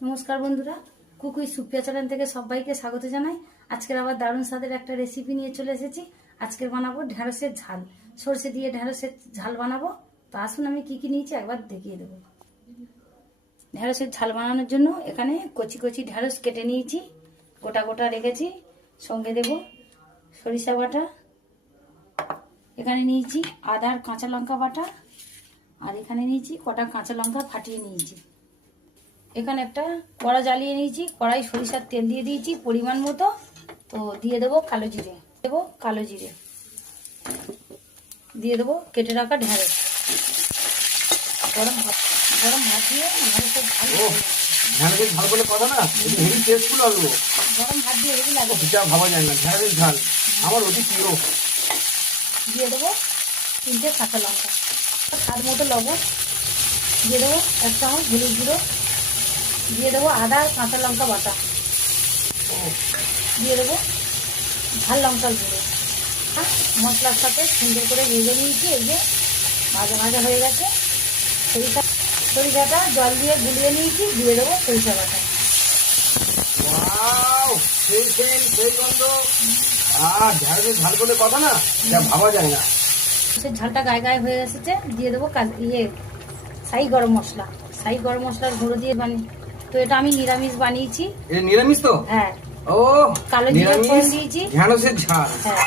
নমস্কার বন্ধুরা, কুকুই সুপ্রিয়া চ্যানেল থেকে সবাইকে স্বাগত জানাই। আজকের আবার দারুণ স্বাদের একটা রেসিপি নিয়ে চলে এসেছি। আজকে বানাবো ঢেঁড়সের ঝাল, সরষে দিয়ে ঢেঁড়সের ঝাল বানাবো। তো আসুন আমি কি কি নিয়েছি একবার দেখিয়ে দেবো। ঢেঁড়সের ঝাল বানানোর জন্য এখানে কচি কচি ঢেঁড়স কেটে নিয়েছি, গোটা গোটা রেখেছি। সঙ্গে দেব সরিষা বাটা, এখানে নিয়েছি আদা আর কাঁচা লঙ্কা বাটা, আর এখানে নিয়েছি কটা কাঁচা লঙ্কা ফাটিয়ে নিয়েছি। এখানে একটা কড়া জ্বালিয়ে নিয়েছি, কড়াই সরিষার তেল দিয়ে দিয়েছি পরিমাণ মতো। তো দিয়ে দেবো কালো জিরে, দিয়ে দেবো কেটে রাখা ঢেঁড়স। গরম ভাত দিয়ে ঢেঁড়সের ঝাল বলে কথা না, হেভি টেস্টফুল আসবো। গরম ভাত দিয়ে হেভি লাগবে, এটা ভাবা যায় না। ঢেঁড়সের ঝাল আমার অতি প্রিয়। দিয়ে দেবো 3টে কাঁচা লঙ্কা, স্বাদ মতো লবণ, দিয়ে দেবো 1 চামচ হলুদ গুঁড়ো, দিয়ে দেবো আদা আর কাঁচা লঙ্কা বাটা, দিয়ে দেবো ঝাল লঙ্কার গুঁড়ো। মশলার সাথে সুন্দর করে ভেজে নিয়েছি। এই যে ভাজা হয়ে গেছে। সরিষাটা জল দিয়ে গুলিয়ে নিয়েছি, দিয়ে দেবো সরিষা বাটা। ওয়াও, সেই গন্ধ। আর ঢেঁড়সের ঝাল বলে কথা না, এটা ভাবা যায় না। সে ঝালটা গায়ে হয়ে এসেছে, দিয়ে দেবো শাহি গরম মশলার গুঁড়ো দিয়ে তো এটা আমি নিরামিষ বানিয়েছি। এটা নিরামিষ তো? হ্যাঁ। ও, কালো জিরে ফোড়ন দিয়েছি। ঢেঁড়সের ঝাল। হ্যাঁ,